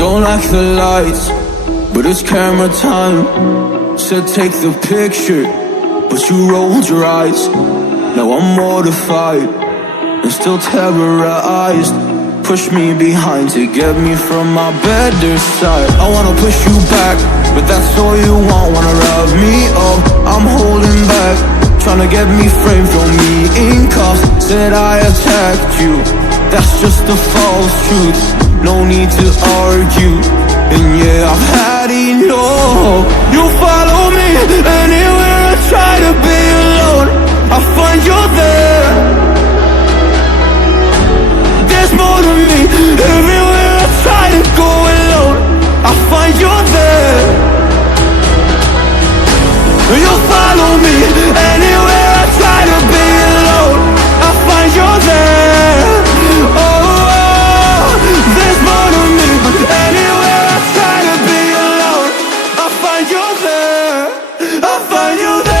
Don't like the lights, but it's camera time. Said take the picture, but you rolled your eyes. Now I'm mortified and still terrorized. Push me behind to get me from my better side. I wanna push you back, but that's all you want. Wanna wrap me up, I'm holding back. Tryna get me framed, throw me in cuffs. Said I attacked you, that's just a false truth. No need to argue, and yeah, I've had enough. You follow me anywhere I try to be alone. I find you there. There's more to me. Everywhere I try to go alone, I find you there. You follow me anywhere I try to be alone, I find you there. Oh, there's more to me. Anywhere I try to be alone, I find you there. I find you there.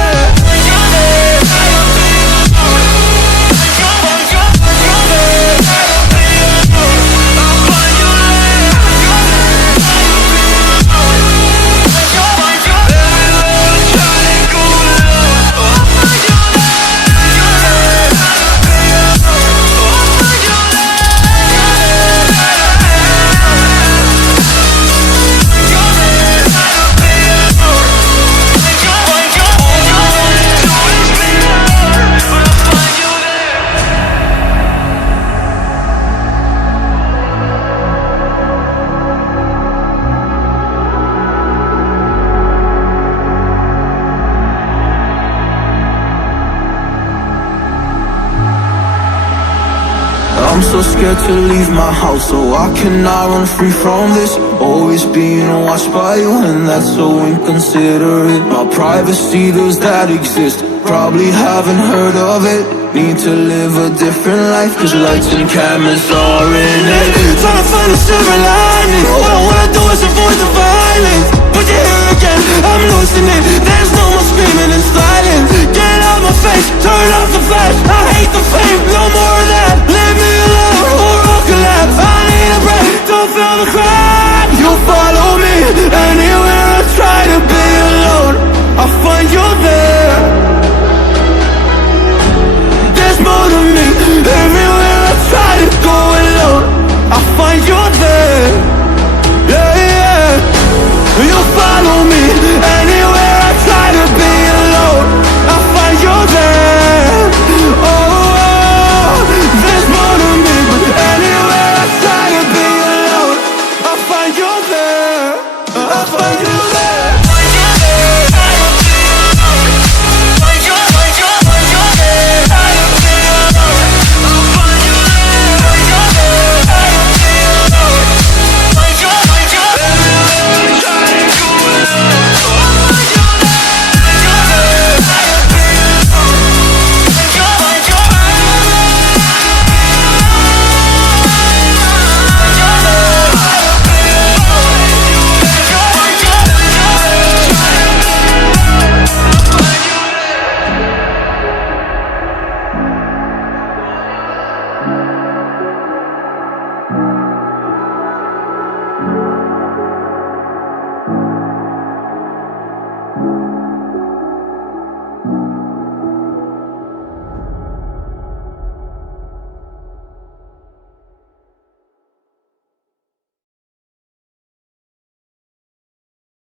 I'm so scared to leave my house, so I cannot run free from this. Always being watched by you, and that's so inconsiderate. My privacy, does that exist? Probably haven't heard of it. Need to live a different life, cause lights and cameras are in it. Trying to find a silver lining. All I wanna do is avoid the violence. But you're here again, I'm losing it. There's no more screaming in silence. Get out my face, turn off the flash. I hate the fame, no more of that.